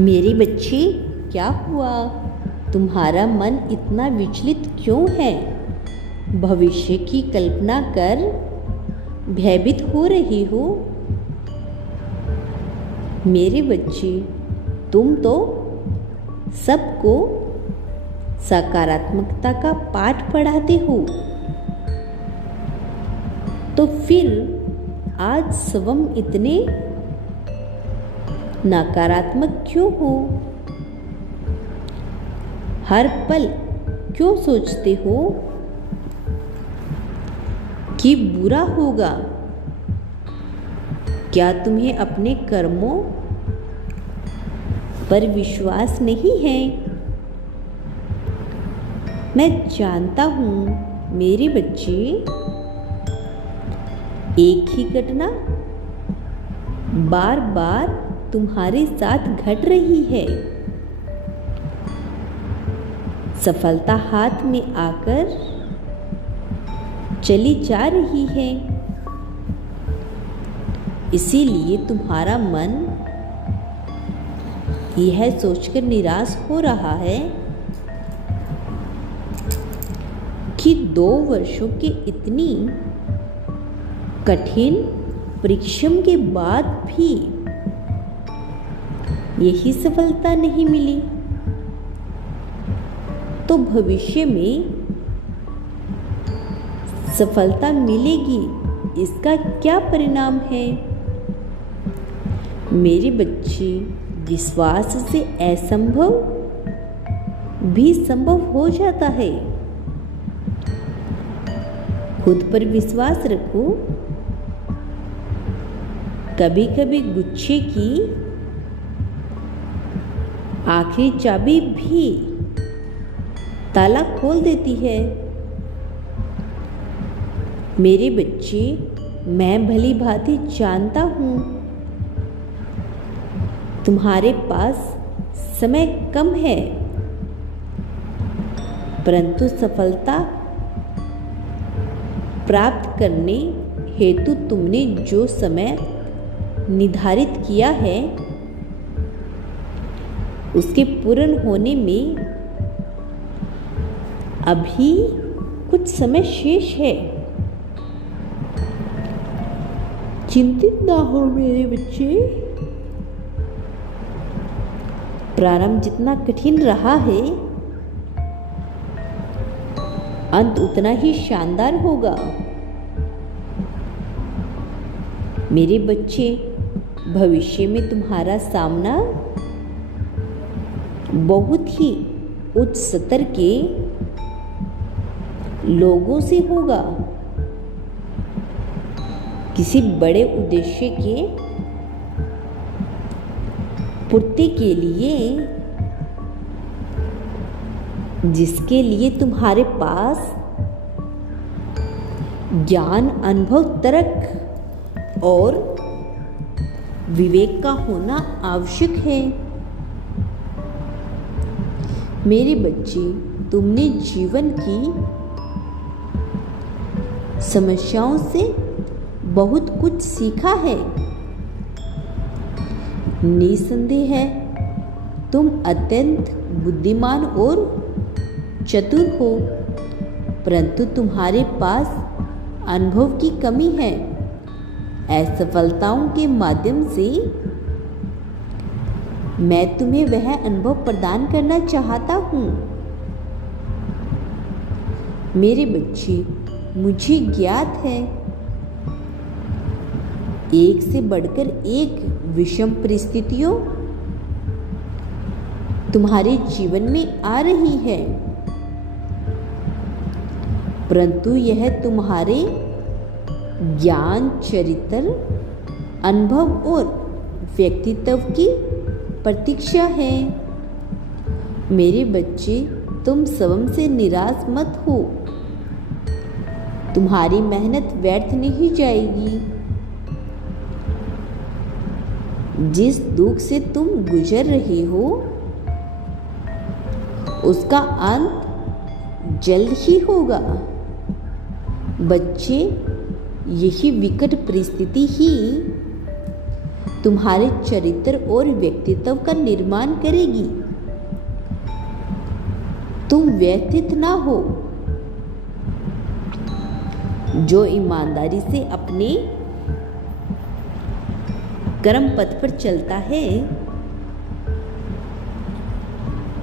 मेरे बच्चे, क्या हुआ? तुम्हारा मन इतना विचलित क्यों है? भविष्य की कल्पना कर भयभीत हो रही हो। मेरे बच्चे, तुम तो सबको सकारात्मकता का पाठ पढ़ाते हो, तो फिर आज स्वयं इतने नकारात्मक क्यों हो? हर पल क्यों सोचते हो कि बुरा होगा? क्या तुम्हें अपने कर्मों पर विश्वास नहीं है? मैं जानता हूँ मेरे बच्चे, एक ही घटना बार बार तुम्हारे साथ घट रही है। सफलता हाथ में आकर चली जा रही है, इसीलिए तुम्हारा मन यह सोचकर निराश हो रहा है कि 2 वर्षों के इतनी कठिन परिश्रम के बाद भी यही सफलता नहीं मिली, तो भविष्य में सफलता मिलेगी, इसका क्या परिणाम है? मेरे बच्चे, विश्वास से असंभव भी संभव हो जाता है। खुद पर विश्वास रखो। कभी कभी गुच्छे की आखिरी चाबी भी ताला खोल देती है। मेरे बच्चे, मैं भली भांति जानता हूँ तुम्हारे पास समय कम है, परंतु सफलता प्राप्त करने हेतु तुमने जो समय निर्धारित किया है, उसके पूर्ण होने में अभी कुछ समय शेष है। चिंतित ना हो मेरे बच्चे। प्रारंभ जितना कठिन रहा है, अंत उतना ही शानदार होगा। मेरे बच्चे, भविष्य में तुम्हारा सामना बहुत ही उच्च स्तर के लोगों से होगा। किसी बड़े उद्देश्य के पूर्ति के लिए, जिसके लिए तुम्हारे पास ज्ञान, अनुभव, तर्क और विवेक का होना आवश्यक है। मेरे बच्चे, तुमने जीवन की समस्याओं से बहुत कुछ सीखा है। निसंदेह है तुम अत्यंत बुद्धिमान और चतुर हो, परंतु तुम्हारे पास अनुभव की कमी है। असफलताओं के माध्यम से मैं तुम्हें वह अनुभव प्रदान करना चाहता हूँ। मेरे बच्चे, मुझे ज्ञात है एक से बढ़कर एक विषम परिस्थितियों तुम्हारे जीवन में आ रही है, परंतु यह तुम्हारे ज्ञान, चरित्र, अनुभव और व्यक्तित्व की प्रतीक्षा है। मेरे बच्चे, तुम स्वयं से निराश मत हो। तुम्हारी मेहनत व्यर्थ नहीं जाएगी। जिस दुख से तुम गुजर रहे हो, उसका अंत जल्द ही होगा। बच्चे, यही विकट परिस्थिति ही तुम्हारे चरित्र और व्यक्तित्व का निर्माण करेगी। तुम व्यथित ना हो। जो ईमानदारी से अपने कर्म पथ पर चलता है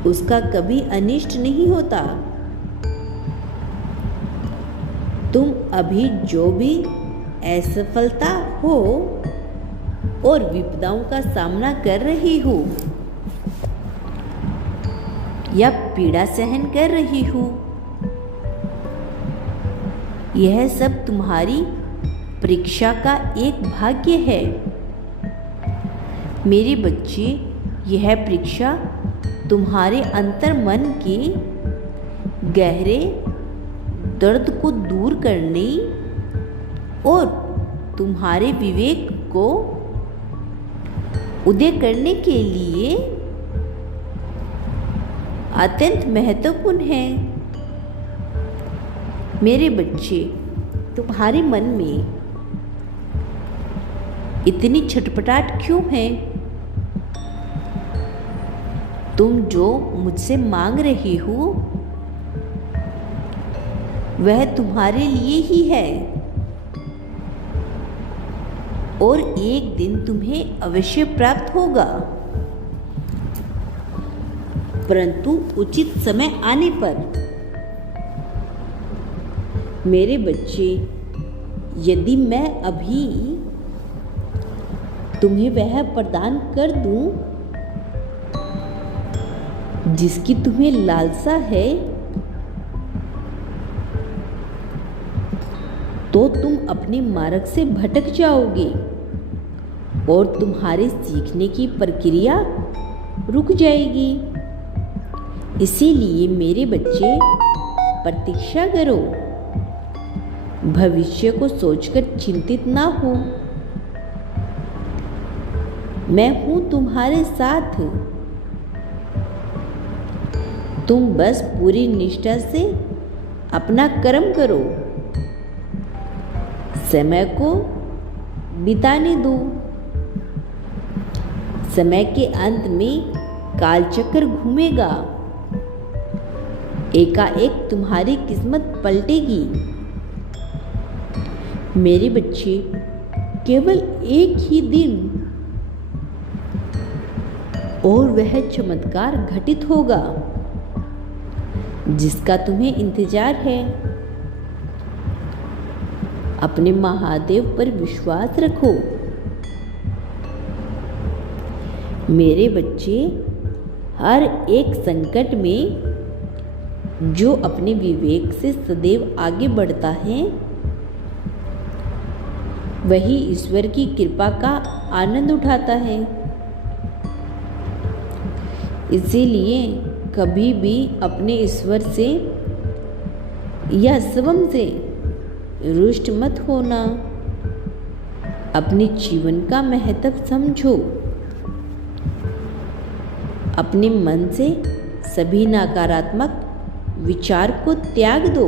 उसका कभी अनिष्ट नहीं होता। तुम अभी जो भी असफलता हो और विपदाओं का सामना कर रही हो या पीड़ा सहन कर रही हो, यह सब तुम्हारी परीक्षा का एक भाग्य है। मेरे बच्चे, यह परीक्षा तुम्हारे अंतर्मन के गहरे दर्द को दूर करने और तुम्हारे विवेक को उदय करने के लिए अत्यंत महत्वपूर्ण है। मेरे बच्चे, तुम्हारे मन में इतनी छटपटाहट क्यों है? तुम जो मुझसे मांग रही हो वह तुम्हारे लिए ही है और एक दिन तुम्हें अवश्य प्राप्त होगा, परंतु उचित समय आने पर। मेरे बच्चे, यदि मैं अभी तुम्हें वह प्रदान कर दूं जिसकी तुम्हें लालसा है, तो तुम अपने मार्ग से भटक जाओगे और तुम्हारे सीखने की प्रक्रिया रुक जाएगी। इसीलिए मेरे बच्चे, प्रतीक्षा करो। भविष्य को सोचकर चिंतित ना हो। मैं हूं तुम्हारे साथ। तुम बस पूरी निष्ठा से अपना कर्म करो। समय को बिताने दो। समय के अंत में कालचक्र घूमेगा। एकाएक तुम्हारी किस्मत पलटेगी। मेरे बच्चे, केवल एक ही दिन और वह चमत्कार घटित होगा जिसका तुम्हें इंतजार है। अपने महादेव पर विश्वास रखो। मेरे बच्चे, हर एक संकट में जो अपने विवेक से सदैव आगे बढ़ता है वही ईश्वर की कृपा का आनंद उठाता है। इसीलिए कभी भी अपने ईश्वर से या स्वयं से रुष्ट मत होना। अपने जीवन का महत्व समझो। अपने मन से सभी नकारात्मक विचार को त्याग दो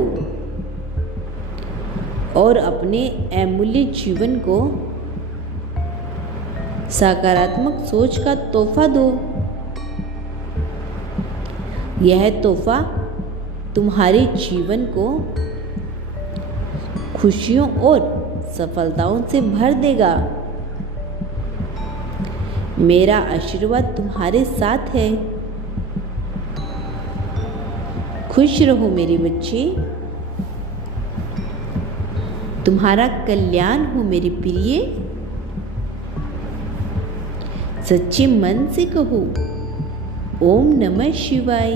और अपने अमूल्य जीवन को सकारात्मक सोच का तोहफा दो। यह तोहफा तुम्हारे जीवन को खुशियों और सफलताओं से भर देगा। मेरा आशीर्वाद तुम्हारे साथ है। खुश रहो मेरे बच्चे। तुम्हारा कल्याण हो मेरे प्रिय। सच्चे मन से कहो ओम नमः शिवाय।